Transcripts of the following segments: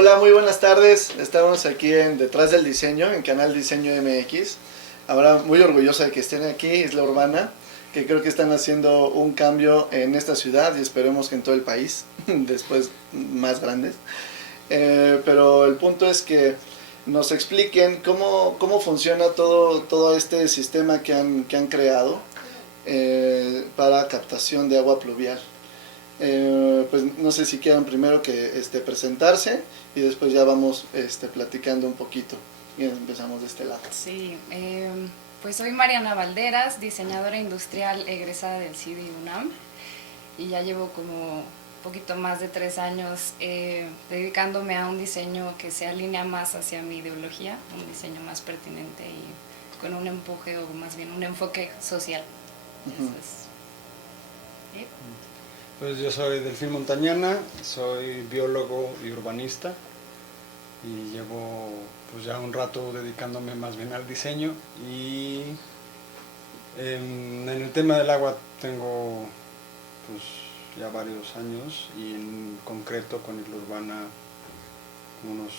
Hola, muy buenas tardes. Estamos aquí en Detrás del Diseño, en Canal Diseño MX. Ahora muy orgullosa de que estén aquí, Isla Urbana, que creo que están haciendo un cambio en esta ciudad y esperemos que en todo el país, después más grandes. Pero el punto es que nos expliquen cómo funciona todo este sistema que han creado para captación de agua pluvial. Pues no sé si quieran primero que presentarse y después ya vamos platicando un poquito y empezamos de este lado. Sí, pues soy Mariana Valderas, diseñadora industrial egresada del CIDI UNAM y ya llevo como un poquito más de 3 años dedicándome a un diseño que se alinea más hacia mi ideología, un diseño más pertinente y con un empuje o más bien un enfoque social. Eso es. Pues yo soy Delfín Montañana, soy biólogo y urbanista y llevo pues ya un rato dedicándome más bien al diseño y en el tema del agua tengo pues ya varios años y en concreto con Isla Urbana unos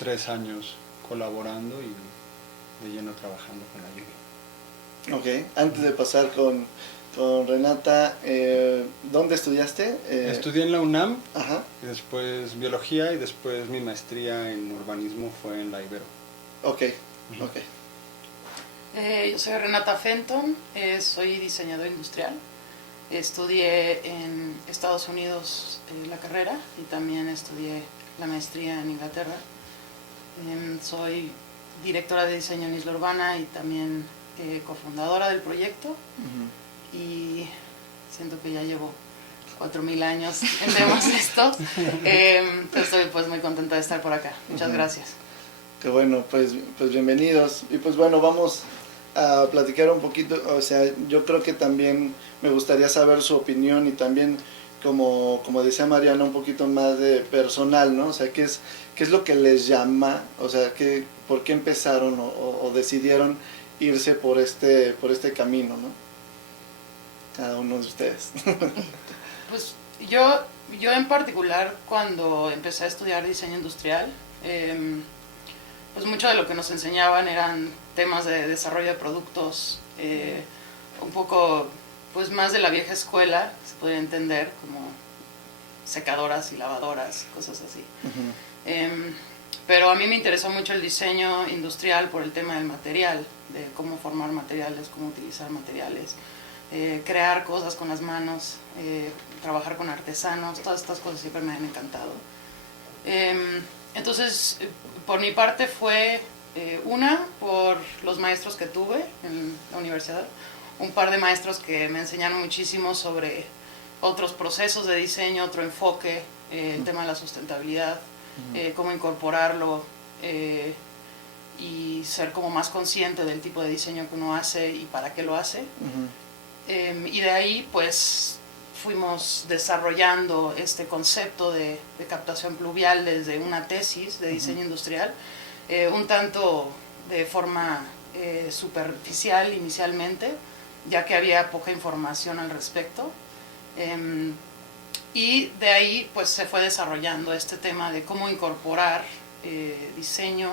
3 años colaborando y de lleno trabajando con la lluvia. Ok, antes de pasar con Renata, ¿dónde estudiaste? Estudié en la UNAM, Ajá. y después biología y después mi maestría en urbanismo fue en la Ibero. Ok, ok. Yo soy Renata Fenton, soy diseñador industrial. Estudié en Estados Unidos la carrera y también estudié la maestría en Inglaterra. Soy directora de diseño en Isla Urbana y también cofundadora del proyecto. Y siento que ya llevo 4000 años en temas de esto. Estoy pues muy contenta de estar por acá. Muchas gracias. Qué bueno, pues bienvenidos. Y pues bueno, vamos a platicar un poquito, o sea, yo creo que también me gustaría saber su opinión y también, como decía Mariana, un poquito más de personal, ¿no? O sea, ¿qué es lo que les llama? O sea, ¿por qué empezaron o decidieron irse por este camino, ¿no? Cada uno de ustedes. Pues yo en particular, cuando empecé a estudiar diseño industrial, pues mucho de lo que nos enseñaban eran temas de desarrollo de productos, un poco pues más de la vieja escuela, se podría entender, como secadoras y lavadoras, cosas así. Pero a mí me interesó mucho el diseño industrial por el tema del material, de cómo formar materiales, cómo utilizar materiales, crear cosas con las manos, trabajar con artesanos, todas estas cosas siempre me han encantado. Entonces, por mi parte fue por los maestros que tuve en la universidad, un par de maestros que me enseñaron muchísimo sobre otros procesos de diseño, otro enfoque, el tema de la sustentabilidad, cómo incorporarlo y ser como más consciente del tipo de diseño que uno hace y para qué lo hace. Y de ahí pues fuimos desarrollando este concepto de captación pluvial desde una tesis de diseño industrial, un tanto de forma superficial inicialmente, ya que había poca información al respecto. Y de ahí pues se fue desarrollando este tema de cómo incorporar diseño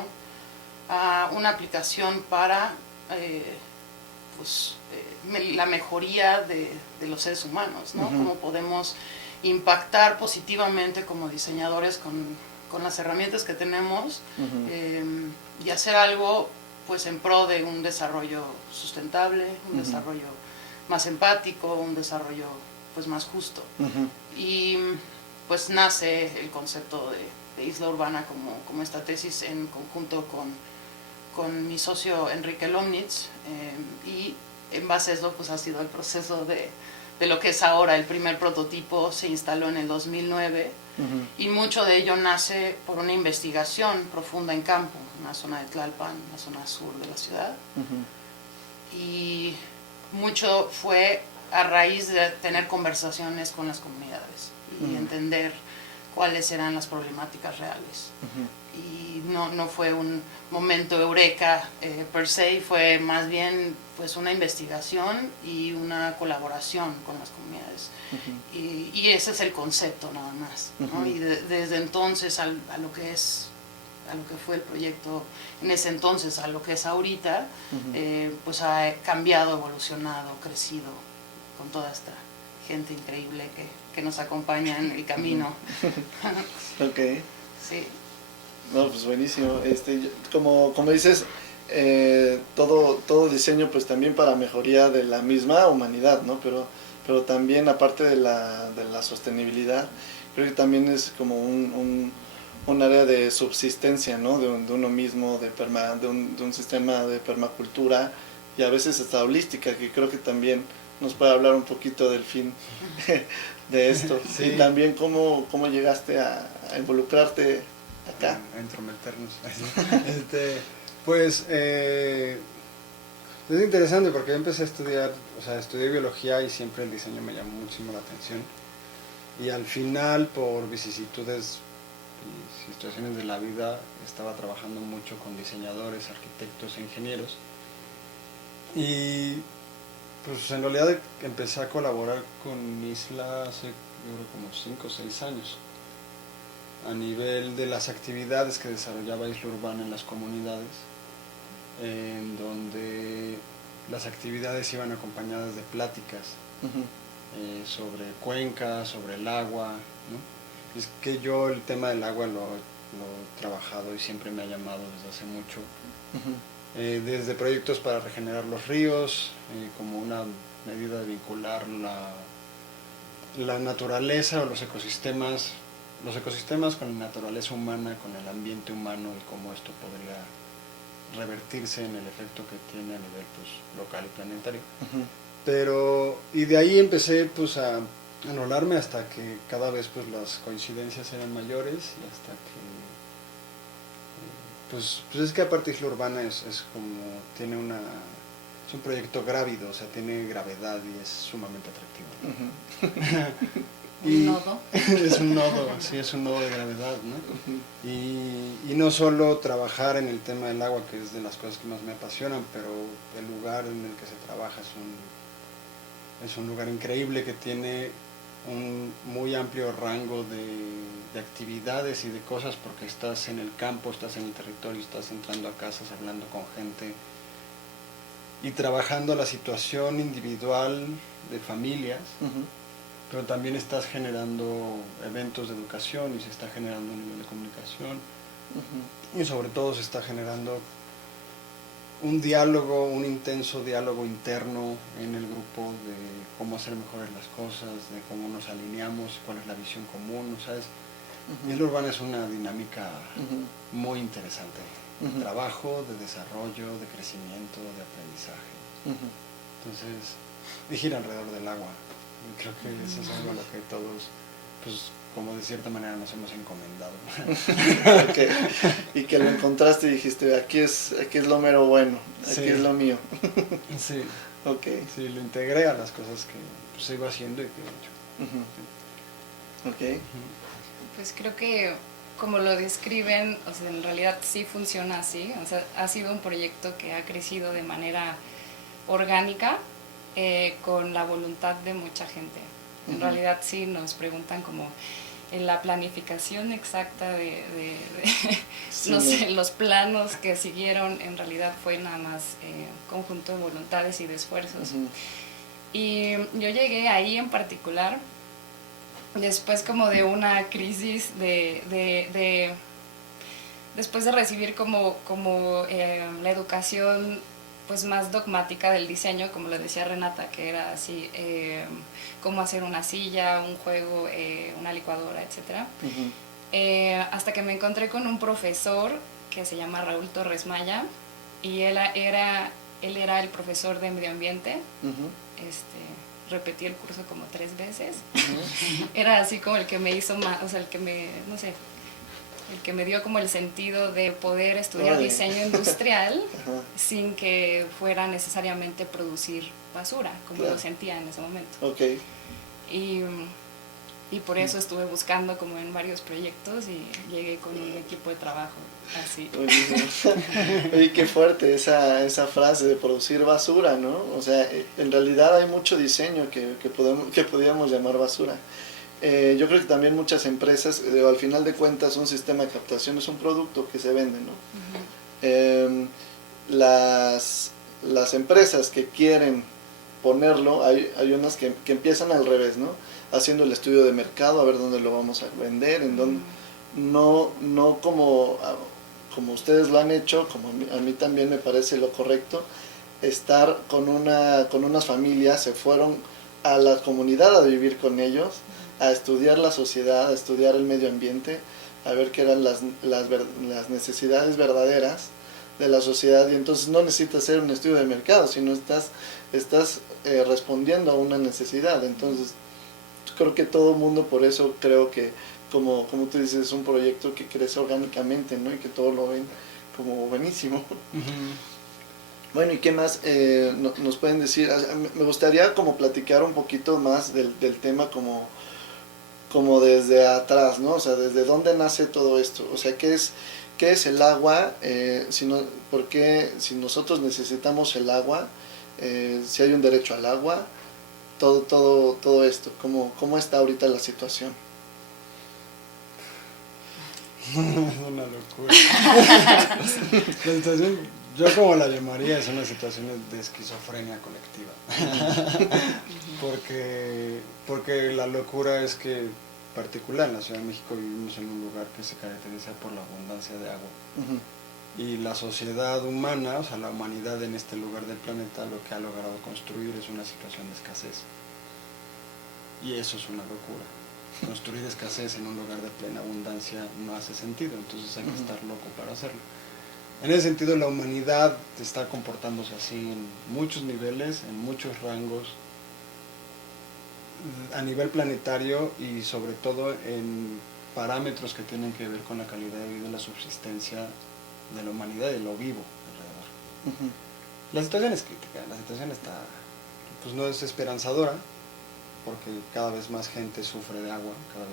a una aplicación para la mejoría de los seres humanos, ¿no? Cómo podemos impactar positivamente como diseñadores con las herramientas que tenemos, y hacer algo pues en pro de un desarrollo sustentable, un desarrollo más empático, un desarrollo pues más justo. Y pues nace el concepto de Isla Urbana como esta tesis en conjunto con mi socio Enrique Lomnitz, y en base a eso pues ha sido el proceso de lo que es ahora. El primer prototipo se instaló en el 2009 y mucho de ello nace por una investigación profunda en campo, en la zona de Tlalpan, en la zona sur de la ciudad. Y mucho fue a raíz de tener conversaciones con las comunidades y entender cuáles eran las problemáticas reales. Ujú. Y no fue un momento eureka per se, fue más bien pues una investigación y una colaboración con las comunidades. Ujú. Y ese es el concepto nada más, ¿no? Ujú. Y desde entonces a lo que fue el proyecto en ese entonces a lo que es ahorita, Ujú. pues ha cambiado, evolucionado, crecido con toda esta gente increíble que nos acompaña en el camino. Ok. Sí. No, pues buenísimo. Como dices, todo diseño pues también para mejoría de la misma humanidad, ¿no? Pero también aparte de la sostenibilidad, creo que también es como un área de subsistencia, ¿no? De uno mismo, de un sistema de permacultura y a veces hasta holística, que creo que también nos puede hablar un poquito del fin de esto. Sí. Y también cómo llegaste a involucrarte acá. A entrometernos. Pues es interesante porque yo empecé a estudiar, o sea, estudié biología y siempre el diseño me llamó muchísimo la atención. Y al final, por vicisitudes y situaciones de la vida, estaba trabajando mucho con diseñadores, arquitectos e ingenieros. Y pues en realidad empecé a colaborar con Isla hace yo creo como 5 o 6 años. A nivel de las actividades que desarrollaba Isla Urbana en las comunidades, en donde las actividades iban acompañadas de pláticas sobre cuencas, sobre el agua, ¿no? Es que yo el tema del agua lo he trabajado y siempre me ha llamado desde hace mucho. Desde proyectos para regenerar los ríos, como una medida de vincular la naturaleza o los ecosistemas con la naturaleza humana, con el ambiente humano y cómo esto podría revertirse en el efecto que tiene a nivel pues, local y planetario. Pero, y de ahí empecé pues a enrolarme hasta que cada vez pues las coincidencias eran mayores y hasta que pues es que aparte Isla Urbana es como tiene es un proyecto grávido, o sea tiene gravedad y es sumamente atractivo. Un nodo. Es un nodo, sí, es un nodo de gravedad, ¿no? Y no solo trabajar en el tema del agua, que es de las cosas que más me apasionan, pero el lugar en el que se trabaja es un lugar increíble que tiene un muy amplio rango de actividades y de cosas, porque estás en el campo, estás en el territorio, estás entrando a casas, hablando con gente y trabajando la situación individual de familias. Pero también estás generando eventos de educación y se está generando un nivel de comunicación y sobre todo se está generando un diálogo, un intenso diálogo interno en el grupo de cómo hacer mejores las cosas, de cómo nos alineamos, cuál es la visión común, ¿sabes? Isla Urbana es una dinámica muy interesante, de trabajo, de desarrollo, de crecimiento, de aprendizaje. Entonces, y gira alrededor del agua. Y creo que eso es algo a lo que todos, pues, como de cierta manera nos hemos encomendado. Okay. Y que lo encontraste y dijiste, aquí es lo mero bueno, aquí es lo mío. Sí. Okay. Sí, lo integré a las cosas que pues, iba haciendo y que he hecho. Ok. Pues creo que como lo describen, o sea, en realidad sí funciona así. O sea, ha sido un proyecto que ha crecido de manera orgánica, con la voluntad de mucha gente. En realidad sí nos preguntan como en la planificación exacta Sí, no sé, los planos que siguieron, en realidad fue nada más conjunto de voluntades y de esfuerzos. Y yo llegué ahí en particular después como de una crisis después de recibir como la educación pues más dogmática del diseño, como lo decía Renata, que era así, cómo hacer una silla, un juego, una licuadora, etc. Hasta que me encontré con un profesor que se llama Raúl Torres Maya, y él era el profesor de medio ambiente. Repetí el curso como 3 veces. Era así como el que me hizo más, o sea, el que me dio como el sentido de poder estudiar diseño industrial sin que fuera necesariamente producir basura, como lo sentía en ese momento. Okay. Y y por eso estuve buscando como en varios proyectos y llegué con un equipo de trabajo así. Buenísimo. Oye, qué fuerte esa frase de producir basura, ¿no? O sea, en realidad hay mucho diseño que podríamos llamar basura. Yo creo que también muchas empresas, al final de cuentas, un sistema de captación es un producto que se vende, ¿no? Las empresas que quieren ponerlo, hay unas que empiezan al revés, ¿no? Haciendo el estudio de mercado, a ver dónde lo vamos a vender, en dónde, no como ustedes lo han hecho, como a mí también me parece lo correcto, estar con unas familias, se fueron a la comunidad a vivir con ellos, a estudiar la sociedad, a estudiar el medio ambiente, a ver qué eran las necesidades verdaderas de la sociedad, y entonces no necesitas hacer un estudio de mercado, sino estás respondiendo a una necesidad. Entonces creo que todo el mundo, por eso creo que como tú dices, es un proyecto que crece orgánicamente, ¿no? Y que todos lo ven como buenísimo. Bueno, ¿y qué más nos pueden decir? Me gustaría como platicar un poquito más del tema como desde atrás, ¿no? O sea, desde dónde nace todo esto. O sea, ¿qué es el agua? ¿Por qué si nosotros necesitamos el agua? Si hay un derecho al agua, todo esto. ¿Cómo está ahorita la situación? Es una locura. La situación, yo como la llamaría, es una situación de esquizofrenia colectiva. porque la locura es que, en particular en la Ciudad de México, vivimos en un lugar que se caracteriza por la abundancia de agua. Y la sociedad humana, o sea, la humanidad en este lugar del planeta, lo que ha logrado construir es una situación de escasez. Y eso es una locura. Construir escasez en un lugar de plena abundancia no hace sentido, entonces hay que estar loco para hacerlo. En ese sentido, la humanidad está comportándose así en muchos niveles, en muchos rangos, a nivel planetario y sobre todo en parámetros que tienen que ver con la calidad de vida y la subsistencia de la humanidad y de lo vivo alrededor. La situación es crítica, la situación pues no es esperanzadora, porque cada vez más gente sufre de agua, cada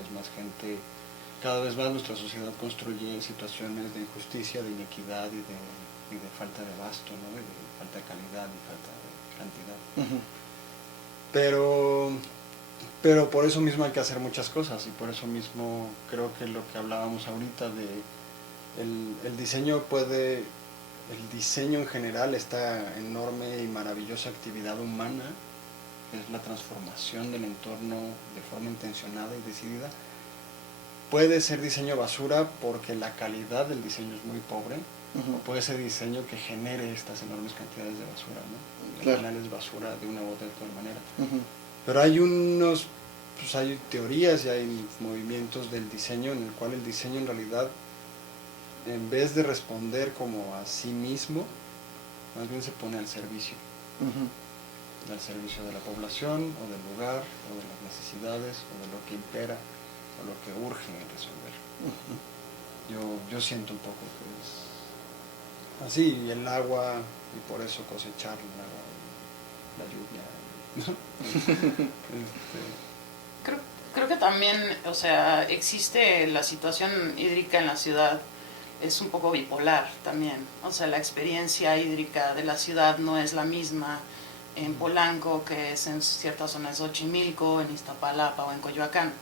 vez más nuestra sociedad construye situaciones de injusticia, de inequidad y de falta de abasto, ¿no? Y de falta de calidad y falta de cantidad. Pero por eso mismo hay que hacer muchas cosas, y por eso mismo creo que lo que hablábamos ahorita de el diseño en general, esta enorme y maravillosa actividad humana, es la transformación del entorno de forma intencionada y decidida, puede ser diseño basura porque la calidad del diseño es muy pobre, o puede ser diseño que genere estas enormes cantidades de basura, ¿no? Claro. Al final es basura de una u otra manera. Pero hay teorías y hay movimientos del diseño en el cual el diseño en realidad, en vez de responder como a sí mismo, más bien se pone al servicio. Al servicio de la población, o del lugar, o de las necesidades, o de lo que impera, o lo que urge resolver. Yo siento un poco que es así, y el agua, y por eso cosechar el agua, la lluvia. Creo que también, o sea, existe la situación hídrica en la ciudad, es un poco bipolar también. O sea, la experiencia hídrica de la ciudad no es la misma en Polanco, que es en ciertas zonas de Xochimilco, en Iztapalapa o en Coyoacán.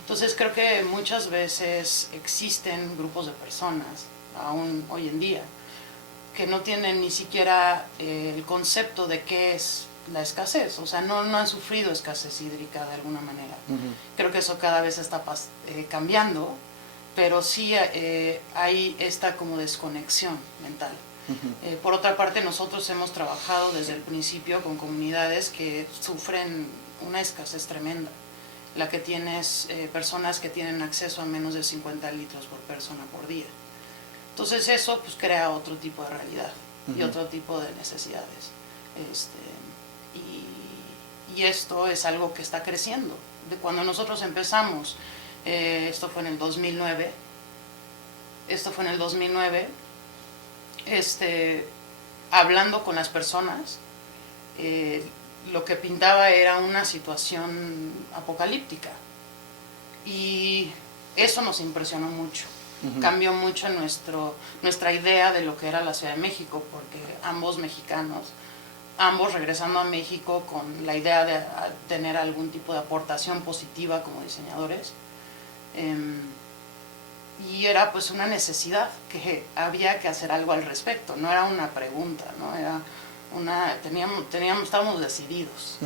Entonces creo que muchas veces existen grupos de personas, aún hoy en día, que no tienen ni siquiera el concepto de qué es la escasez, o sea, no han sufrido escasez hídrica de alguna manera. Creo que eso cada vez está cambiando, pero sí hay esta como desconexión mental. Por otra parte, nosotros hemos trabajado desde el principio con comunidades que sufren una escasez tremenda. La que tienes personas que tienen acceso a menos de 50 litros por persona por día. Entonces eso pues crea otro tipo de realidad y otro tipo de necesidades. Y esto es algo que está creciendo. De cuando nosotros empezamos, esto fue en el 2009, hablando con las personas, lo que pintaba era una situación apocalíptica. Y eso nos impresionó mucho. Cambió mucho nuestra idea de lo que era la Ciudad de México, porque ambos mexicanos, ambos regresando a México con la idea de tener algún tipo de aportación positiva como diseñadores, y era pues una necesidad que había que hacer algo al respecto, no era una pregunta, no era estábamos decididos.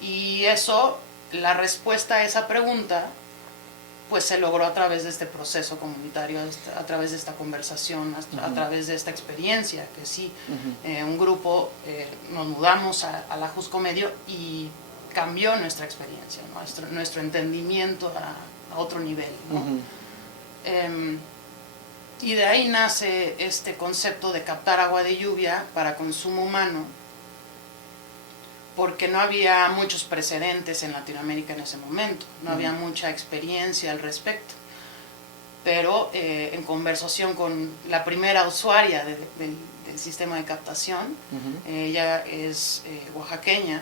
Y eso, la respuesta a esa pregunta, pues se logró a través de este proceso comunitario, a través de esta conversación, a través de esta experiencia, que sí, un grupo, nos mudamos a la Jusco Medio y cambió nuestra experiencia, nuestro entendimiento a otro nivel, ¿no? Y de ahí nace este concepto de captar agua de lluvia para consumo humano, porque no había muchos precedentes en Latinoamérica en ese momento, no había mucha experiencia al respecto. Pero en conversación con la primera usuaria del sistema de captación, ella es oaxaqueña,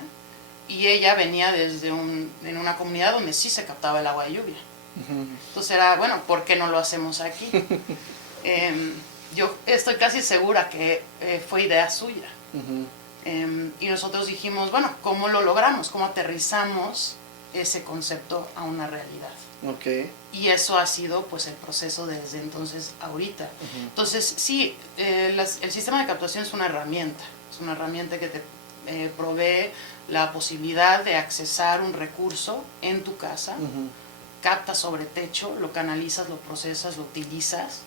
y ella venía en una comunidad donde sí se captaba el agua de lluvia. Entonces era, bueno, ¿por qué no lo hacemos aquí? Yo estoy casi segura que fue idea suya. Y nosotros dijimos, bueno, ¿cómo lo logramos? ¿Cómo aterrizamos ese concepto a una realidad? Okay. Y eso ha sido pues el proceso desde entonces ahorita. Entonces sí, el sistema de captación es una herramienta que te provee la posibilidad de accesar un recurso en tu casa, captas sobre techo, lo canalizas, lo procesas, lo utilizas,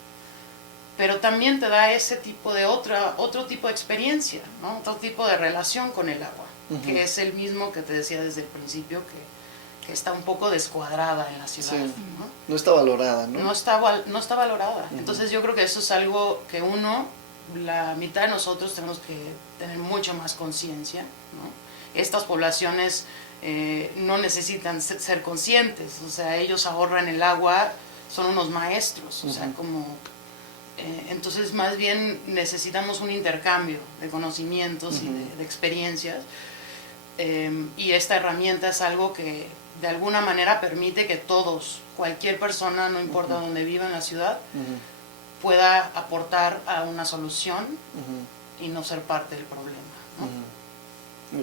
pero también te da ese tipo de otro tipo de experiencia, ¿no? Otro tipo de relación con el agua, que es el mismo que te decía desde el principio, que está un poco descuadrada en la ciudad. Sí. No está valorada, ¿no? No está valorada. Entonces yo creo que eso es algo que la mitad de nosotros tenemos que tener mucho más conciencia, ¿no? Estas poblaciones no necesitan ser conscientes, o sea, ellos ahorran el agua, son unos maestros, o sea, entonces más bien necesitamos un intercambio de conocimientos y de experiencias, y esta herramienta es algo que de alguna manera permite que todos, cualquier persona, no importa dónde viva en la ciudad, pueda aportar a una solución y no ser parte del problema, ¿no?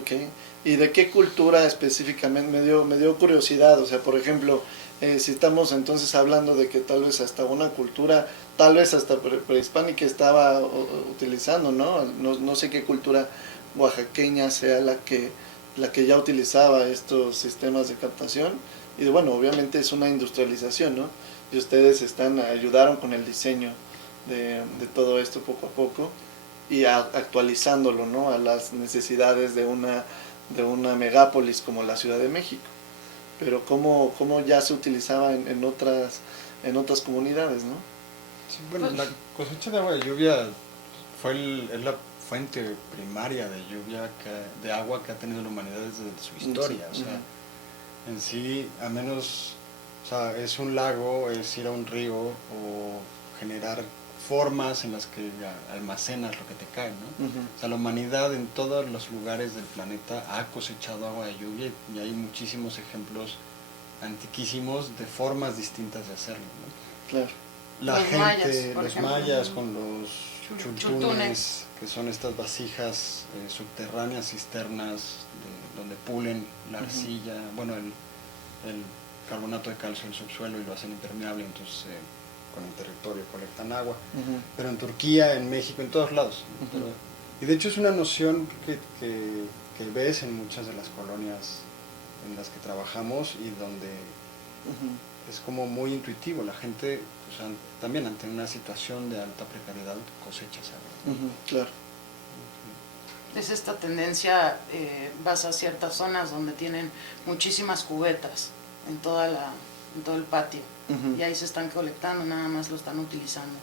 Okay. ¿Y de qué cultura específicamente? Me dio curiosidad, o sea, por ejemplo, si estamos entonces hablando de que tal vez hasta una cultura, tal vez hasta prehispánica estaba utilizando, ¿no? No sé qué cultura oaxaqueña sea la que ya utilizaba estos sistemas de captación, y bueno, obviamente es una industrialización, ¿no? Y ustedes ayudaron con el diseño de todo esto poco a poco, y actualizándolo, ¿no? A las necesidades de una megápolis como la Ciudad de México. Pero cómo ya se utilizaba en otras comunidades, ¿no? Sí, bueno, la cosecha de agua de lluvia es la fuente primaria de lluvia, de agua que ha tenido la humanidad desde su historia. Sí. O sea, en sí, a menos, o sea, es un lago, es ir a un río o generar formas en las que almacenas lo que te cae, ¿no? O sea, la humanidad en todos los lugares del planeta ha cosechado agua de lluvia, y hay muchísimos ejemplos antiquísimos de formas distintas de hacerlo, ¿no? Claro. Los mayas con los chultunes, que son estas vasijas subterráneas, cisternas, donde pulen la arcilla, bueno, el carbonato de calcio del subsuelo y lo hacen impermeable, entonces con el territorio colectan agua. Pero en Turquía, en México, en todos lados. Y de hecho es una noción que ves en muchas de las colonias en las que trabajamos, y donde es como muy intuitivo. La gente, pues, también ante una situación de alta precariedad, cosecha agua. Claro. Es esta tendencia, vas a ciertas zonas donde tienen muchísimas cubetas en todo el patio, y ahí se están colectando, nada más lo están utilizando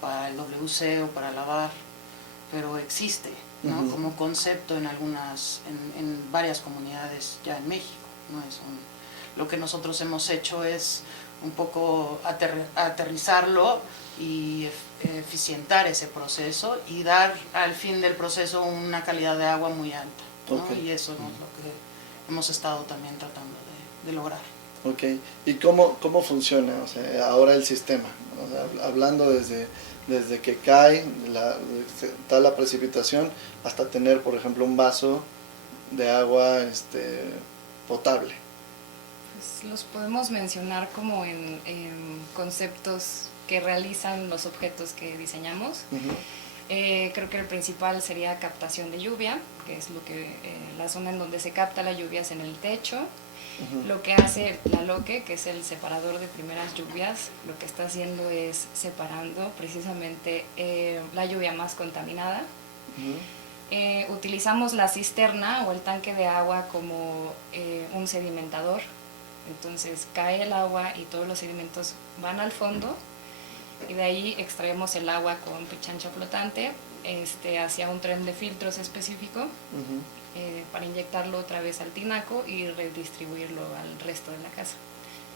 para el WC o para lavar, pero existe, ¿no? Como concepto en varias comunidades ya en México, ¿no? Lo que nosotros hemos hecho es un poco aterrizarlo y eficientar ese proceso y dar al fin del proceso una calidad de agua muy alta, ¿no? Y eso es lo que hemos estado también tratando de lograr. Ok, ¿y cómo funciona, o sea, ahora el sistema? O sea, hablando desde que cae, está la precipitación, hasta tener, por ejemplo, un vaso de agua potable. Pues los podemos mencionar como en conceptos que realizan los objetos que diseñamos. Uh-huh. Creo que el principal sería captación de lluvia, que es lo que la zona en donde se capta la lluvia es en el techo. Uh-huh. Lo que hace el tlaloque, que es el separador de primeras lluvias, lo que está haciendo es separando precisamente la lluvia más contaminada. Uh-huh. Utilizamos la cisterna o el tanque de agua como un sedimentador. Entonces cae el agua y todos los sedimentos van al fondo y de ahí extraemos el agua con pichancha flotante hacia un tren de filtros específico. Uh-huh. Para inyectarlo otra vez al tinaco y redistribuirlo al resto de la casa.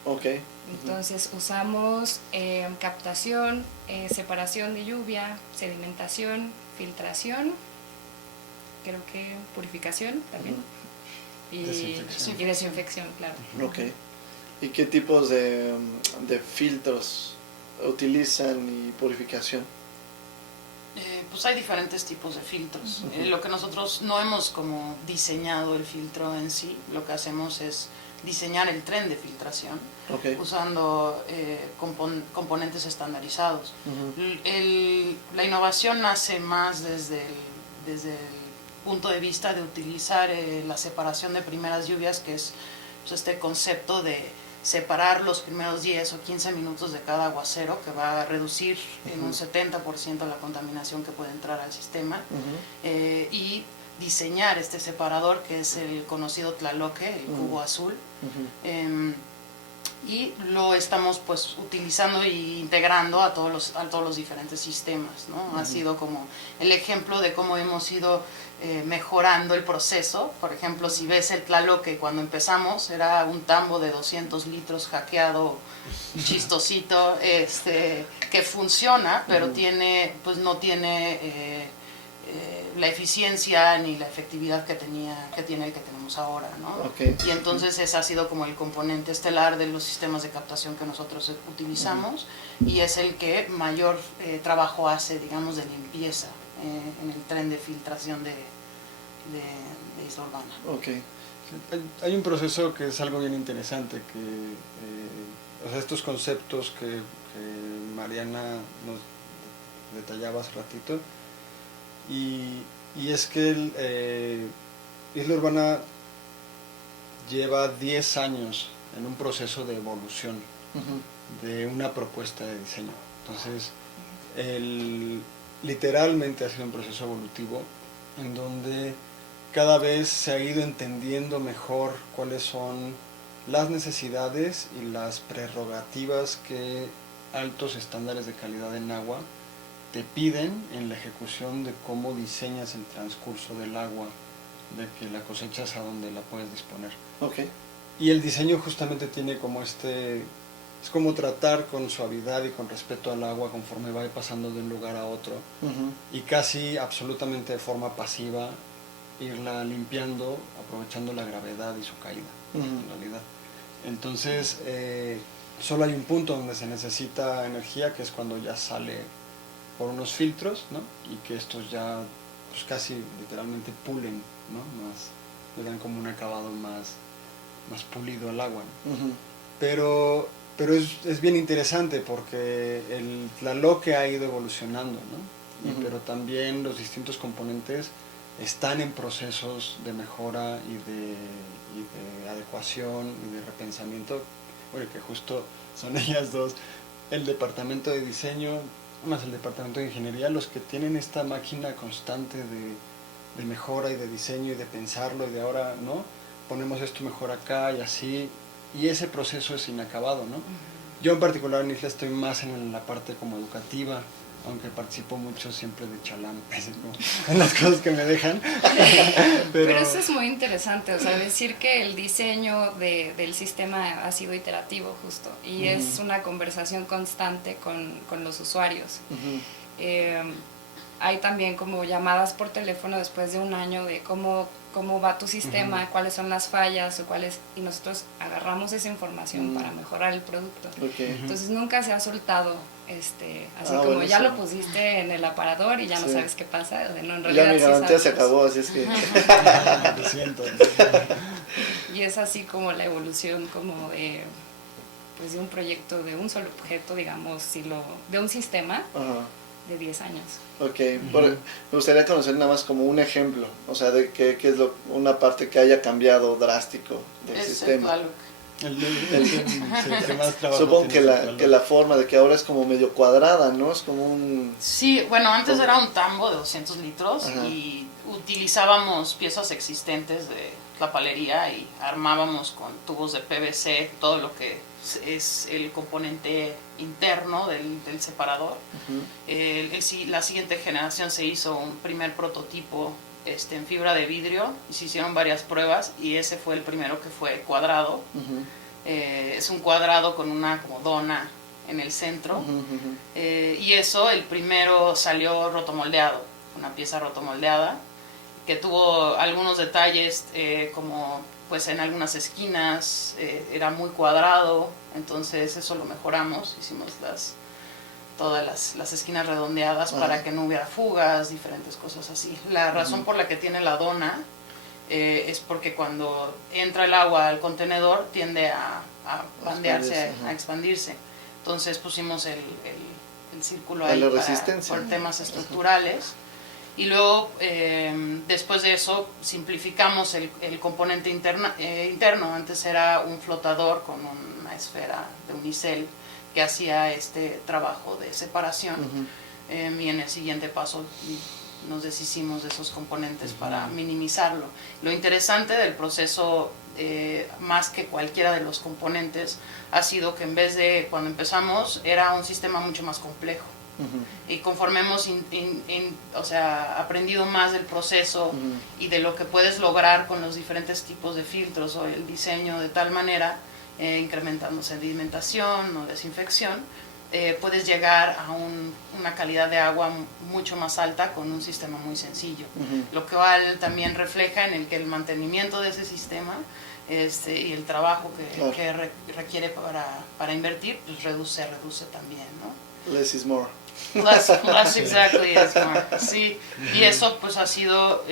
Okay. Entonces usamos captación, separación de lluvia, sedimentación, filtración, creo que purificación también. Uh-huh. Y desinfección, claro. Okay. ¿Y qué tipos de filtros utilizan y purificación? Pues hay diferentes tipos de filtros. Uh-huh. Lo que nosotros no hemos como diseñado el filtro en sí, lo que hacemos es diseñar el tren de filtración. Okay. Usando componentes estandarizados. Uh-huh. La innovación nace más desde el punto de vista de utilizar la separación de primeras lluvias, que es pues, este concepto de separar los primeros 10 o 15 minutos de cada aguacero, que va a reducir uh-huh. en un 70% la contaminación que puede entrar al sistema, uh-huh. Y diseñar este separador, que es el conocido tlaloque, el uh-huh. cubo azul, uh-huh. Y lo estamos pues utilizando e integrando a todos los diferentes sistemas, ¿no? Uh-huh. Ha sido como el ejemplo de cómo hemos ido mejorando el proceso. Por ejemplo, si ves el tlaloque, cuando empezamos era un tambo de 200 litros hackeado, chistosito, que funciona, pero uh-huh. no tiene la eficiencia ni la efectividad que tiene el que tenemos ahora, ¿no? Okay. Y entonces ese ha sido como el componente estelar de los sistemas de captación que nosotros utilizamos, uh-huh. y es el que mayor trabajo hace, digamos, de limpieza en el tren de filtración de Isla Urbana. Okay. Hay un proceso que es algo bien interesante, que o sea, estos conceptos que Mariana nos detallaba hace ratito, y es que Isla Urbana lleva 10 años en un proceso de evolución, uh-huh. de una propuesta de diseño. Entonces, literalmente ha sido un proceso evolutivo en donde cada vez se ha ido entendiendo mejor cuáles son las necesidades y las prerrogativas que altos estándares de calidad en agua te piden en la ejecución de cómo diseñas el transcurso del agua, de que la cosechas a donde la puedes disponer. Okay. Y el diseño justamente tiene como es como tratar con suavidad y con respeto al agua conforme va pasando de un lugar a otro, uh-huh. y casi absolutamente de forma pasiva irla limpiando, aprovechando la gravedad y su caída, uh-huh. en realidad. Entonces, solo hay un punto donde se necesita energía, que es cuando ya sale por unos filtros, ¿no? Y que estos ya pues casi literalmente pulen, ¿no? Le dan como un acabado más pulido al agua, ¿no? Uh-huh. Pero es bien interesante porque el tlaloque ha ido evolucionando, ¿no? Uh-huh. Pero también los distintos componentes están en procesos de mejora y de adecuación y de repensamiento, bueno, que justo son ellas dos, el departamento de diseño más el departamento de ingeniería, los que tienen esta máquina constante de mejora y de diseño y de pensarlo y de ahora, ¿no? Ponemos esto mejor acá y así, y ese proceso es inacabado, ¿no? Uh-huh. Yo en particular en Isla estoy más en la parte como educativa, aunque participo mucho siempre de chalán, ¿no? En las cosas que me dejan. Pero eso es muy interesante, o sea, decir que el diseño del sistema ha sido iterativo justo, y uh-huh. es una conversación constante con los usuarios. Uh-huh. hay también como llamadas por teléfono después de un año de cómo va tu sistema, cuáles son las fallas o cuáles, y nosotros agarramos esa información para mejorar el producto. Okay. Entonces nunca se ha soltado, así como bueno, ya sí. lo pusiste en el aparador y ya no Sí. sabes qué pasa, no, en Ya realidad mi sí garantía se sabes. acabó, así es que... Lo siento. Y es así como la evolución como de, pues de un proyecto, de un solo objeto, digamos, de un sistema Ajá. de 10 años. Ok, me gustaría conocer nada más como un ejemplo, o sea, de qué es una parte que haya cambiado drástico del Es sistema. El que más trabajo Supongo tiene que la forma de que ahora es como medio cuadrada, ¿no? Es como un... Sí, bueno, antes era un tambo de 200 litros. Ajá. Y utilizábamos piezas existentes de la palería y armábamos con tubos de PVC todo lo que es el componente interno del separador. La siguiente generación se hizo un primer prototipo en fibra de vidrio y se hicieron varias pruebas y ese fue el primero que fue cuadrado. Es un cuadrado con una como dona en el centro. Y eso, el primero salió rotomoldeado, una pieza rotomoldeada que tuvo algunos detalles como pues en algunas esquinas era muy cuadrado, entonces eso lo mejoramos, hicimos todas las esquinas redondeadas para que no hubiera fugas, diferentes cosas así. La razón por la que tiene la dona es porque cuando entra el agua al contenedor tiende a bandearse, a expandirse. Entonces pusimos el círculo ahí por temas estructurales. Y luego, después de eso, simplificamos el componente interno. Antes era un flotador con una esfera de unicel que hacía este trabajo de separación. Y en el siguiente paso nos deshicimos de esos componentes para minimizarlo. Lo interesante del proceso, más que cualquiera de los componentes, ha sido que en vez de cuando empezamos era un sistema mucho más complejo. Y conforme hemos aprendido más del proceso y de lo que puedes lograr con los diferentes tipos de filtros o el diseño de tal manera, incrementando sedimentación o desinfección, puedes llegar a una calidad de agua mucho más alta con un sistema muy sencillo. Lo cual también refleja en el que el mantenimiento de ese sistema y el trabajo que requiere para invertir, pues reduce también, ¿no? Less is more. Less exactly is more. Sí, y eso pues ha sido,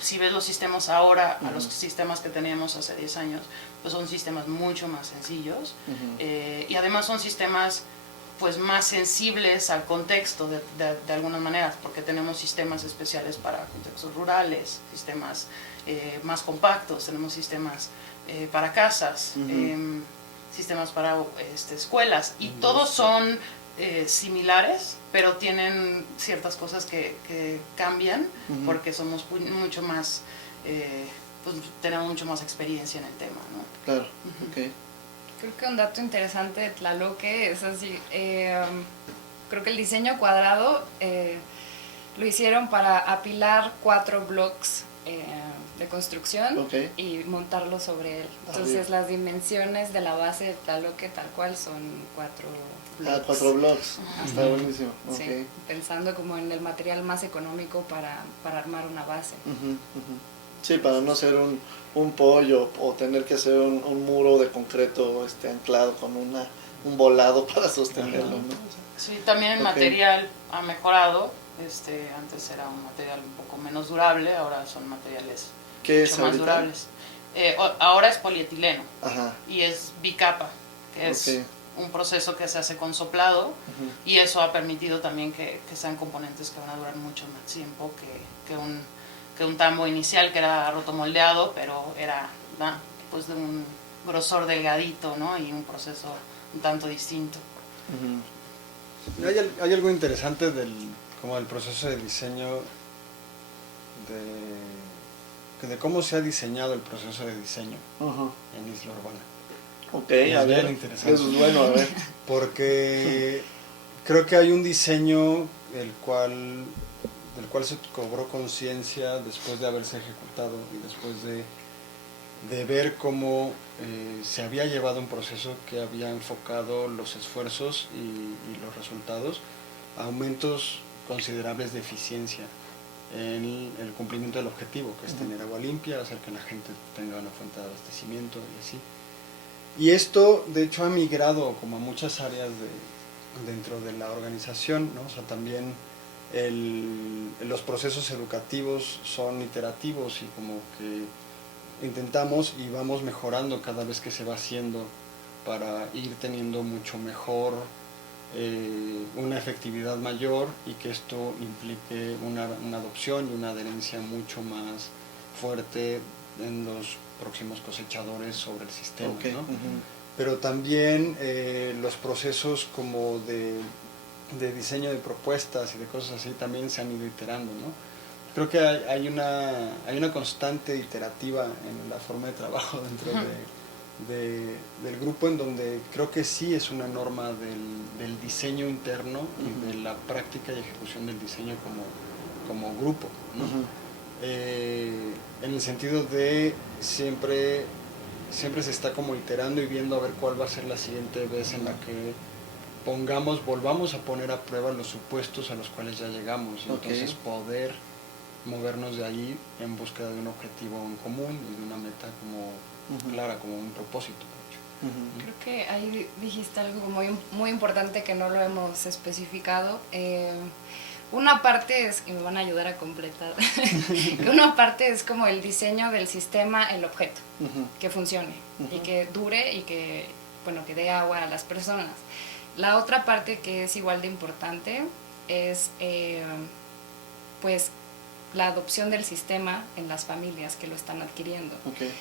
si ves los sistemas ahora, a los sistemas que teníamos hace 10 años, pues son sistemas mucho más sencillos y además son sistemas pues más sensibles al contexto de algunas maneras, porque tenemos sistemas especiales para contextos rurales, sistemas más compactos, tenemos sistemas para casas, sistemas para escuelas, y todos son similares, pero tienen ciertas cosas que cambian porque somos mucho más, pues tenemos mucho más experiencia en el tema, ¿no? Claro, ok. Creo que un dato interesante de Tlaloque es así, creo que el diseño cuadrado lo hicieron para apilar 4 blocks de construcción y montarlo sobre él. Entonces las dimensiones de la base de Tlaloque tal cual son 4 blocks. 4 blocks, está buenísimo. Sí, pensando como en el material más económico para armar una base. Sí, para no hacer un pollo o tener que hacer un muro de concreto anclado con un volado para sostenerlo, ¿no? Sí, también el material ha mejorado. Antes era un material un poco menos durable, ahora son materiales mucho más durables. Ahora es polietileno y es bicapa, que es un proceso que se hace con soplado, y eso ha permitido también que sean componentes que van a durar mucho más tiempo que un tambo inicial que era rotomoldeado, pero era pues de un grosor delgadito, ¿no? Y un proceso un tanto distinto. Hay algo interesante como el proceso de diseño, de cómo se ha diseñado el proceso de diseño en Isla Urbana. A ver, interesante. eso es bueno, a ver. Porque creo que hay un diseño del cual se cobró conciencia después de haberse ejecutado y después de ver cómo se había llevado un proceso que había enfocado los esfuerzos y los resultados a aumentos considerables de eficiencia en el cumplimiento del objetivo, que es tener agua limpia, hacer que la gente tenga una fuente de abastecimiento y así. Y esto, de hecho, ha migrado como a muchas áreas dentro de la organización, ¿no? O sea, también los procesos educativos son iterativos y como que intentamos y vamos mejorando cada vez que se va haciendo para ir teniendo mucho mejor, una efectividad mayor y que esto implique una adopción y una adherencia mucho más fuerte en los próximos cosechadores sobre el sistema, Okay. ¿no? Pero también los procesos como de diseño de propuestas y de cosas así también se han ido iterando, ¿no? Creo que hay una constante iterativa en la forma de trabajo dentro del grupo, en donde creo que sí es una norma del diseño interno y de la práctica y ejecución del diseño como grupo, ¿no? En el sentido de siempre se está como iterando y viendo a ver cuál va a ser la siguiente vez en la que volvamos a poner a prueba los supuestos a los cuales ya llegamos, y entonces poder movernos de ahí en búsqueda de un objetivo en común y de una meta como clara, como un propósito. Creo que ahí dijiste algo muy, muy importante que no lo hemos especificado. Una parte es, y me van a ayudar a completar, que una parte es como el diseño del sistema, el objeto, que funcione y que dure y que, bueno, que dé agua a las personas. La otra parte que es igual de importante es pues la adopción del sistema en las familias que lo están adquiriendo. Okay.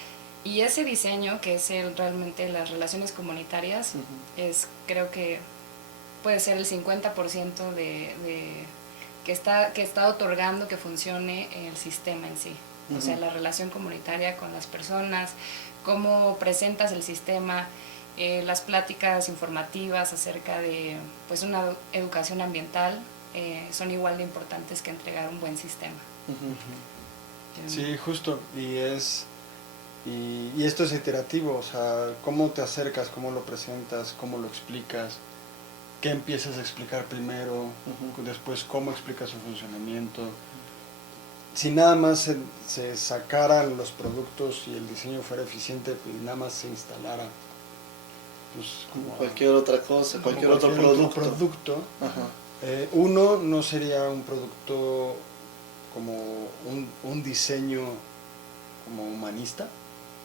Y ese diseño, que es realmente las relaciones comunitarias, es, creo que puede ser el 50% que está otorgando que funcione el sistema en sí. O sea, la relación comunitaria con las personas, cómo presentas el sistema, las pláticas informativas acerca de pues una educación ambiental son igual de importantes que entregar un buen sistema. Sí, justo, y esto es iterativo, o sea, cómo te acercas, cómo lo presentas, cómo lo explicas, qué empiezas a explicar primero, después cómo explicas su funcionamiento. Si nada más se sacaran los productos y el diseño fuera eficiente, pues nada más se instalara pues como cualquier otra cosa, cualquier otro producto. Uno no sería un producto como un diseño como humanista,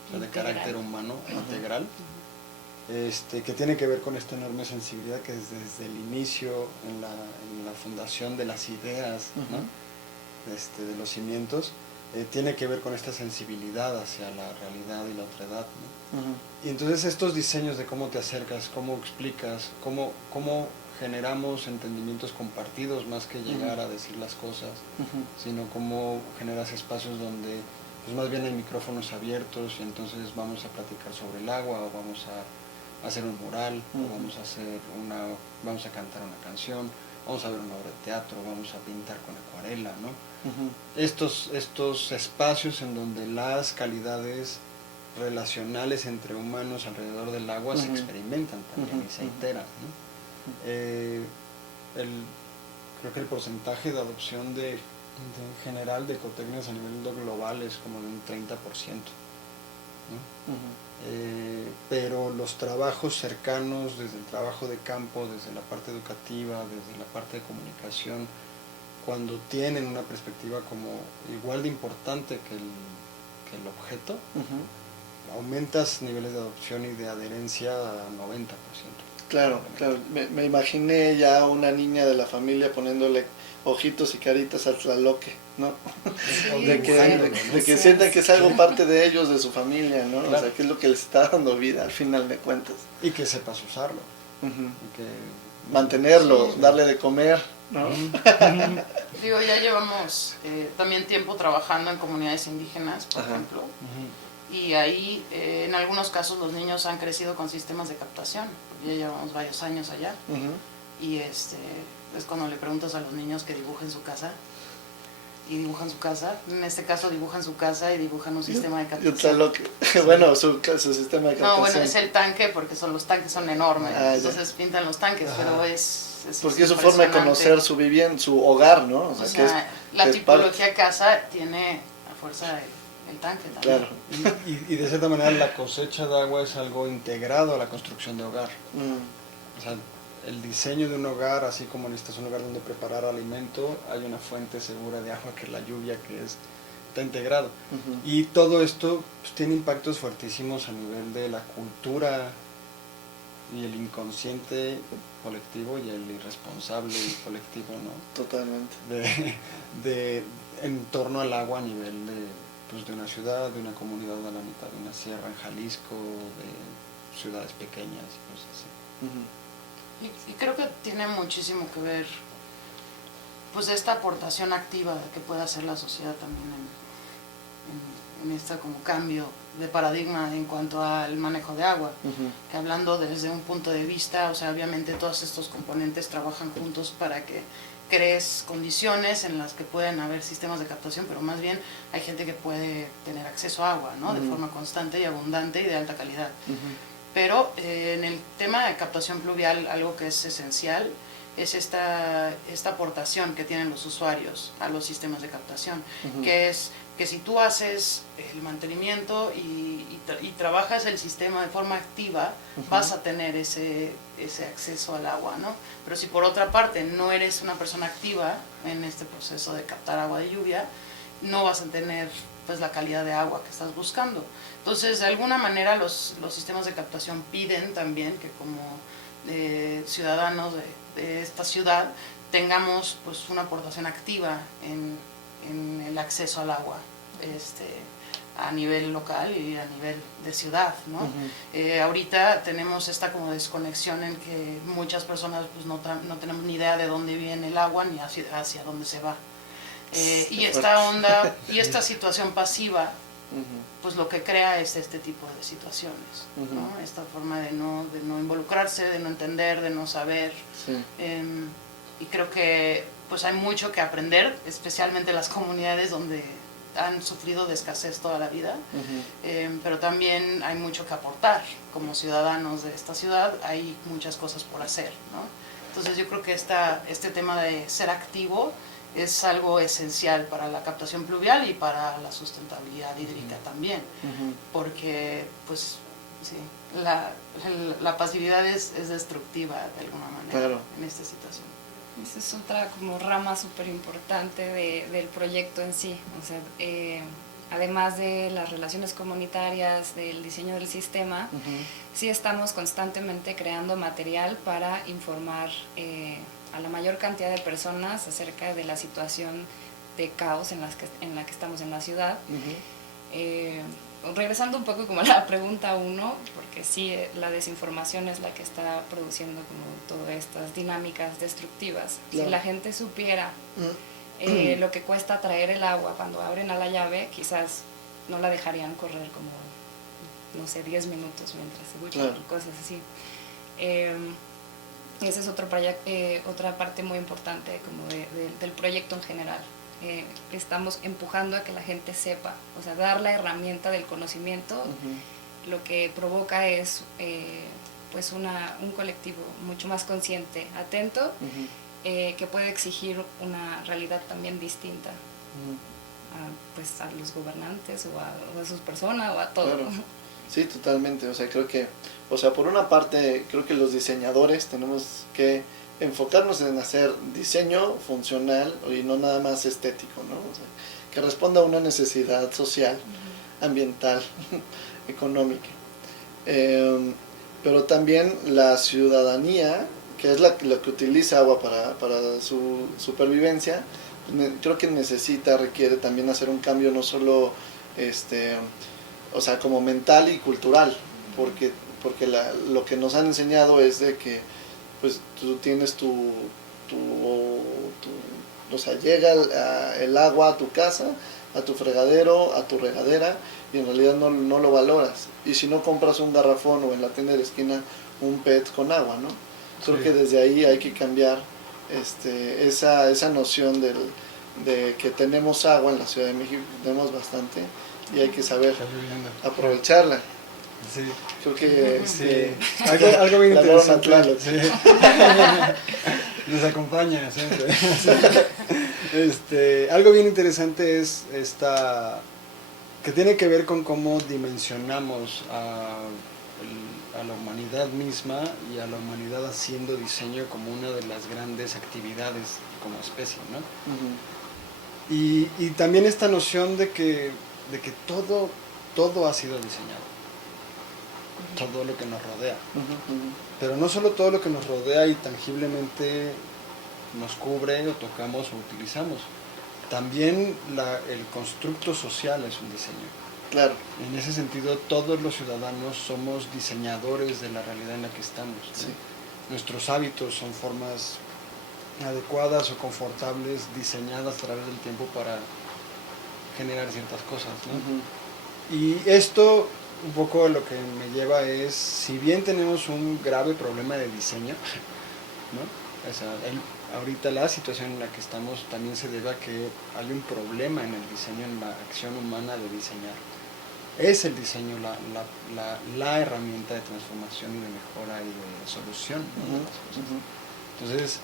o sea, de carácter humano, integral, que tiene que ver con esta enorme sensibilidad que desde el inicio, en la fundación de las ideas, ¿no? De los cimientos, tiene que ver con esta sensibilidad hacia la realidad y la otredad, ¿no? Y entonces estos diseños de cómo te acercas, cómo explicas, cómo generamos entendimientos compartidos más que llegar a decir las cosas, sino cómo generas espacios donde pues más bien hay micrófonos abiertos y entonces vamos a platicar sobre el agua, o vamos a hacer un mural, o vamos a cantar una canción, vamos a ver una obra de teatro, vamos a pintar con acuarela, ¿no? Estos espacios en donde las calidades relacionales entre humanos alrededor del agua se experimentan también y se iteran, ¿no? Creo que el porcentaje de adopción en general de ecotecnias a nivel global es como de un 30%, ¿no? Pero los trabajos cercanos, desde el trabajo de campo, desde la parte educativa, desde la parte de comunicación, cuando tienen una perspectiva como igual de importante que el objeto, aumentas niveles de adopción y de adherencia a 90%. Claro, claro. Me imaginé ya una niña de la familia poniéndole ojitos y caritas al tlaloque, ¿no? Sí, de que sientan que es algo parte de ellos, de su familia, ¿no? Claro. O sea, que es lo que les está dando vida al final de cuentas. Y que sepas usarlo. Y que mantenerlo, darle de comer, ¿no? Digo, ya llevamos también tiempo trabajando en comunidades indígenas, por ejemplo. Y ahí, en algunos casos, los niños han crecido con sistemas de captación. Ya llevamos varios años allá. Y es cuando le preguntas a los niños que dibujen su casa. Y dibujan su casa. En este caso, dibujan su casa y dibujan un sistema de captación. Bueno, su sistema de captación. No, bueno, es el tanque, porque los tanques son enormes. Entonces pintan los tanques, pero es Porque es su forma de conocer su vivienda, su hogar, ¿no? O sea, la tipología casa tiene a fuerza el tanque también. Claro. Y de cierta manera la cosecha de agua es algo integrado a la construcción de hogar. O sea, el diseño de un hogar, así como necesitas un lugar donde preparar alimento, hay una fuente segura de agua que es la lluvia, está integrado. Y todo esto pues, tiene impactos fuertísimos a nivel de la cultura y el inconsciente colectivo y el irresponsable colectivo, ¿no? Totalmente. En torno al agua a nivel de una ciudad, de una comunidad a la mitad de una sierra en Jalisco, de ciudades pequeñas y cosas así. Y creo que tiene muchísimo que ver pues esta aportación activa que puede hacer la sociedad también en este como cambio de paradigma en cuanto al manejo de agua, que hablando desde un punto de vista, o sea, obviamente todos estos componentes trabajan juntos para que crees condiciones en las que pueden haber sistemas de captación, pero más bien hay gente que puede tener acceso a agua, ¿no? De forma constante y abundante y de alta calidad. Pero en el tema de captación pluvial, algo que es esencial es esta aportación que tienen los usuarios a los sistemas de captación, que es que si tú haces el mantenimiento y trabajas el sistema de forma activa, vas a tener ese acceso al agua, ¿no? Pero si por otra parte no eres una persona activa en este proceso de captar agua de lluvia, no vas a tener pues la calidad de agua que estás buscando. Entonces, de alguna manera los sistemas de captación piden también que como ciudadanos de esta ciudad tengamos pues una aportación activa en el acceso al agua a nivel local y a nivel de ciudad, ¿no? Ahorita tenemos esta como desconexión en que muchas personas pues no tenemos ni idea de dónde viene el agua ni hacia dónde se va. Y esta onda y esta situación pasiva pues lo que crea es este tipo de situaciones, ¿no? Esta forma de no involucrarse, de no entender, de no saber. Y creo que pues hay mucho que aprender, especialmente las comunidades donde han sufrido de escasez toda la vida, pero también hay mucho que aportar como ciudadanos de esta ciudad, hay muchas cosas por hacer, ¿no? Entonces yo creo que este tema de ser activo es algo esencial para la captación pluvial y para la sustentabilidad hídrica también, porque pues sí, la pasividad es destructiva de alguna manera en esta situación. Esa es otra como rama súper importante del proyecto en sí, o sea, además de las relaciones comunitarias, del diseño del sistema, sí estamos constantemente creando material para informar a la mayor cantidad de personas acerca de la situación de caos en la que estamos en la ciudad. Regresando un poco como a la pregunta 1, porque sí, la desinformación es la que está produciendo como todas estas dinámicas destructivas. Claro. Si la gente supiera lo que cuesta traer el agua cuando abren a la llave, quizás no la dejarían correr como, no sé, 10 minutos mientras se duchan, claro, cosas así. Esa es otra parte muy importante como del proyecto en general. Estamos empujando a que la gente sepa, o sea, dar la herramienta del conocimiento, lo que provoca es pues un colectivo mucho más consciente, atento, que puede exigir una realidad también distinta pues a los gobernantes o a sus personas o a todo. Claro. Sí, totalmente, o sea, creo que, o sea, por una parte, creo que los diseñadores tenemos que enfocarnos en hacer diseño funcional y no nada más estético, ¿no? O sea, que responda a una necesidad social, ambiental, económica. Pero también la ciudadanía, que es la que utiliza agua para su supervivencia, creo que requiere también hacer un cambio no solo, o sea, como mental y cultural, porque lo que nos han enseñado es de que pues tú tienes o sea, llega el agua a tu casa, a tu fregadero, a tu regadera, y en realidad no lo valoras. Y si no compras un garrafón o en la tienda de la esquina un PET con agua, ¿no? Creo que desde ahí hay que cambiar esa noción de que tenemos agua en la Ciudad de México, tenemos bastante, y hay que saber aprovecharla. Sí. Creo que algo bien interesante. Sí. Nos acompaña siempre. Algo bien interesante es que tiene que ver con cómo dimensionamos a la humanidad misma y a la humanidad haciendo diseño como una de las grandes actividades como especie, ¿no? Y también esta noción de que todo ha sido diseñado, todo lo que nos rodea. Pero no solo todo lo que nos rodea y tangiblemente nos cubre o tocamos o utilizamos, también el constructo social es un diseño. Claro. En ese sentido, todos los ciudadanos somos diseñadores de la realidad en la que estamos, ¿no? Sí. Nuestros hábitos son formas adecuadas o confortables, diseñadas a través del tiempo para generar ciertas cosas, ¿no? Y esto, un poco lo que me lleva es, si bien tenemos un grave problema de diseño, ¿no? O sea, ahorita la situación en la que estamos también se debe a que hay un problema en el diseño, en la acción humana de diseñar. Es el diseño la herramienta de transformación y de mejora y de solución, ¿no? De las cosas. Entonces,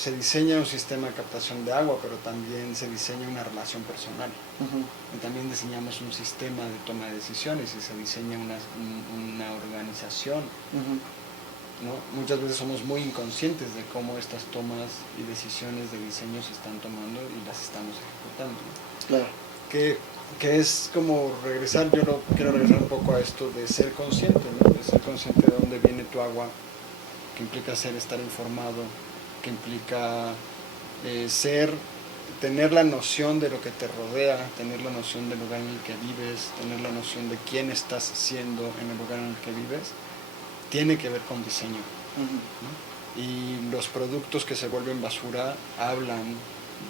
se diseña un sistema de captación de agua, pero también se diseña una relación personal. Y también diseñamos un sistema de toma de decisiones y se diseña una organización. ¿No? Muchas veces somos muy inconscientes de cómo estas tomas y decisiones de diseño se están tomando y las estamos ejecutando, ¿no? Claro. Que es como regresar, quiero regresar un poco a esto de ser consciente, ¿no? De ser consciente de dónde viene tu agua, que implica estar informado, que implica tener la noción de lo que te rodea, tener la noción del lugar en el que vives, tener la noción de quién estás siendo en el lugar en el que vives, tiene que ver con diseño, ¿no? Y los productos que se vuelven basura hablan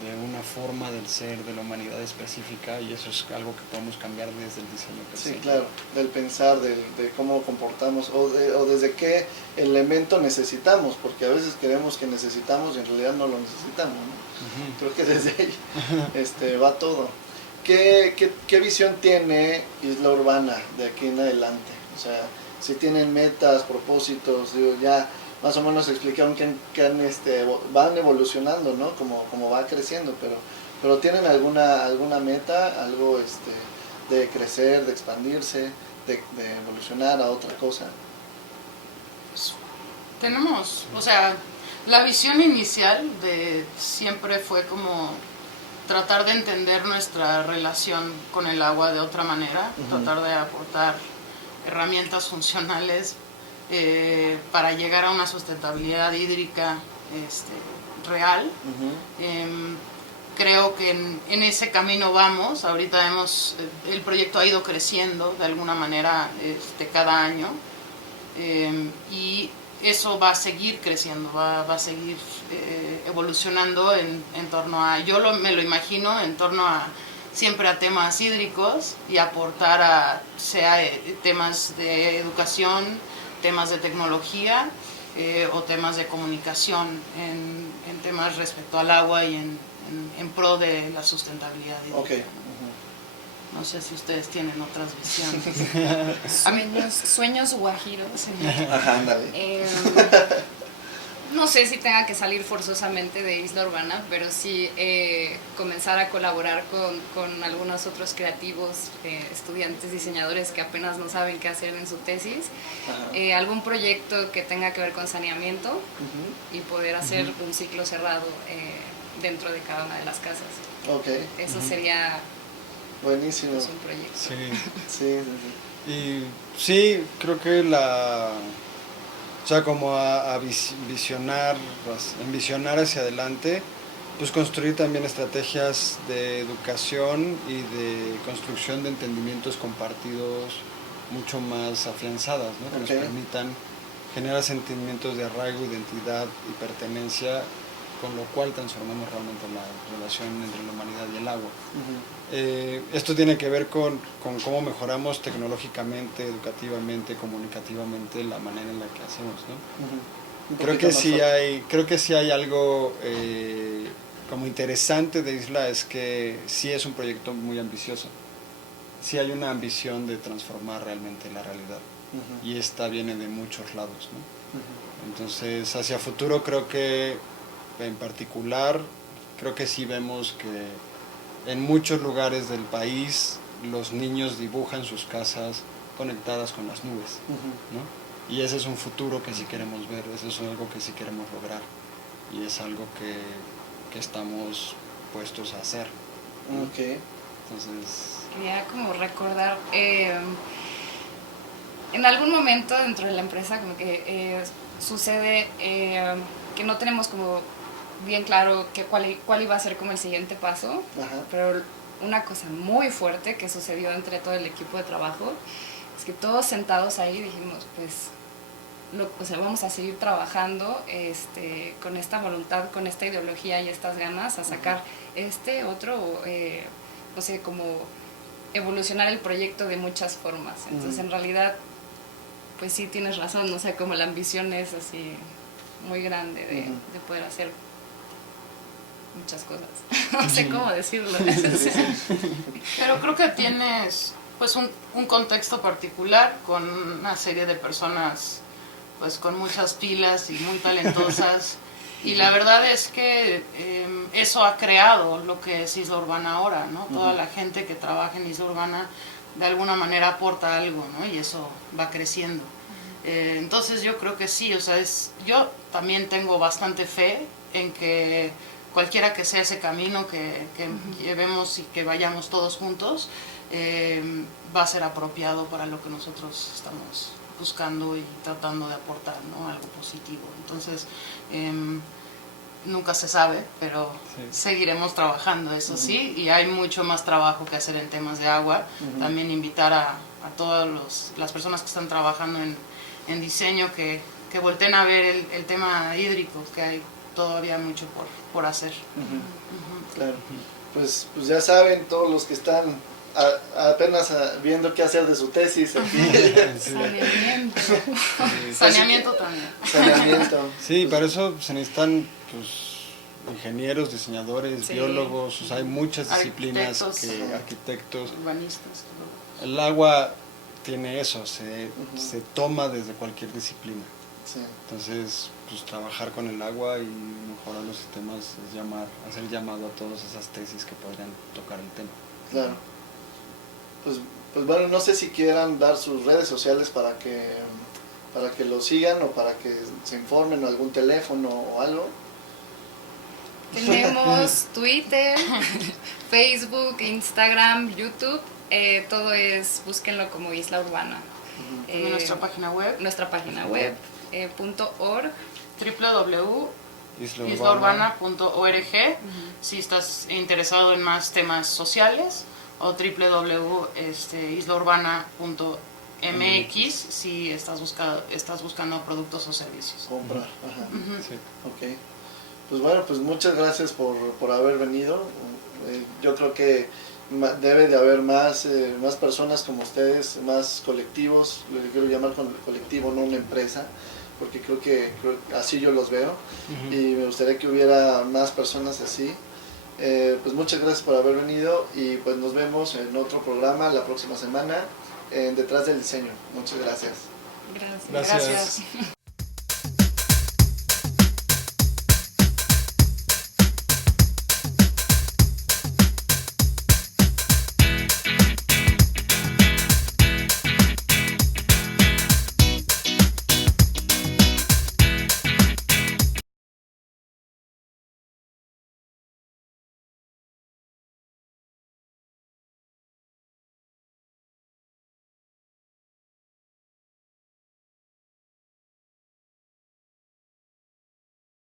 de una forma del ser, de la humanidad específica, y eso es algo que podemos cambiar desde el diseño. Sí, claro, del pensar, de cómo comportamos o desde qué elemento necesitamos, porque a veces creemos que necesitamos y en realidad no lo necesitamos, ¿no? Creo que desde ahí va todo. ¿Qué visión tiene Isla Urbana de aquí en adelante? O sea, si tienen metas, propósitos, digo, ya más o menos explicaron que van evolucionando, ¿no? Como va creciendo, pero ¿tienen alguna meta, algo de crecer, de expandirse, de evolucionar a otra cosa? Tenemos, o sea, la visión inicial siempre fue como tratar de entender nuestra relación con el agua de otra manera, tratar de aportar herramientas funcionales para llegar a una sustentabilidad hídrica real. Creo que en ese camino vamos. Ahorita el proyecto ha ido creciendo de alguna manera cada año, y eso va a seguir creciendo, va a seguir evolucionando en torno a, me lo imagino en torno a siempre a temas hídricos y aportar sea temas de educación, temas de tecnología o temas de comunicación en temas respecto al agua y en pro de la sustentabilidad hídrica. Okay. No sé si ustedes tienen otras visiones. Sueños guajiros. Ajá, ándale. No sé si tenga que salir forzosamente de Isla Urbana, pero sí comenzar a colaborar con algunos otros creativos, estudiantes, diseñadores que apenas no saben qué hacer en su tesis, algún proyecto que tenga que ver con saneamiento y poder hacer un ciclo cerrado dentro de cada una de las casas. Okay. Eso sería buenísimo. Pues, un proyecto. Sí. Y sí, creo que o sea, como a visionar hacia adelante, pues construir también estrategias de educación y de construcción de entendimientos compartidos mucho más afianzadas, ¿no? Que nos permitan generar sentimientos de arraigo, identidad y pertenencia, con lo cual transformamos realmente la relación entre la humanidad y el agua. Esto tiene que ver con cómo mejoramos tecnológicamente, educativamente, comunicativamente la manera en la que hacemos, ¿no? Creo que sí hay algo como interesante de Isla, es que sí es un proyecto muy ambicioso. Sí hay una ambición de transformar realmente la realidad. Y esta viene de muchos lados, ¿no? Entonces, hacia futuro creo que, en particular, creo que sí vemos que en muchos lugares del país los niños dibujan sus casas conectadas con las nubes, ¿no? Y ese es un futuro que sí queremos ver, eso es algo que sí queremos lograr y es algo que estamos puestos a hacer. Ok. Entonces, Quería como recordar, en algún momento dentro de la empresa como que sucede que no tenemos como bien claro cuál iba a ser como el siguiente paso, Ajá. pero una cosa muy fuerte que sucedió entre todo el equipo de trabajo es que todos sentados ahí dijimos, pues, o sea, vamos a seguir trabajando con esta voluntad, con esta ideología y estas ganas a sacar otro, no sé, como evolucionar el proyecto de muchas formas. Entonces, en realidad, pues sí tienes razón, o sea, como la ambición es así muy grande de poder hacer muchas cosas. No sé cómo decirlo. Pero creo que tienes pues un contexto particular con una serie de personas pues con muchas pilas y muy talentosas y la verdad es que eso ha creado lo que es Isla Urbana ahora, ¿no? Toda la gente que trabaja en Isla Urbana de alguna manera aporta algo, ¿no? Y eso va creciendo. Entonces yo creo que sí, o sea, yo también tengo bastante fe en que cualquiera que sea ese camino que llevemos y que vayamos todos juntos, va a ser apropiado para lo que nosotros estamos buscando y tratando de aportar, ¿no? Algo positivo. Entonces, nunca se sabe, pero seguiremos trabajando, eso sí, y hay mucho más trabajo que hacer en temas de agua. También invitar a todas las personas que están trabajando en diseño que volteen a ver el tema hídrico, que hay todavía mucho por hacer. Claro. Pues ya saben, todos los que están apenas viendo qué hacer de su tesis aquí. Saneamiento. Saneamiento también. Saneamiento. sí, para eso se necesitan pues, ingenieros, diseñadores, biólogos, o sea, hay muchas disciplinas, arquitectos, urbanistas. El agua tiene eso, se toma desde cualquier disciplina. Sí. Entonces, pues trabajar con el agua y mejorar los sistemas es hacer llamado a todas esas tesis que podrían tocar el tema. Claro. Pues bueno, no sé si quieran dar sus redes sociales para que lo sigan o para que se informen o algún teléfono o algo. Tenemos Twitter, Facebook, Instagram, YouTube. Todo búsquenlo como Isla Urbana. Nuestra página web. .org. www.islaurbana.org si estás interesado en más temas sociales, o www.islaurbana.mx si estás buscando productos o servicios. Comprar. Ajá. Sí. Ok. Pues bueno, pues muchas gracias por haber venido. Yo creo que debe de haber más personas como ustedes, más colectivos, lo que quiero llamar colectivo, no una empresa, porque creo que así yo los veo, y me gustaría que hubiera más personas así. Pues muchas gracias por haber venido y pues nos vemos en otro programa la próxima semana en Detrás del Diseño. Muchas gracias. Gracias. Gracias.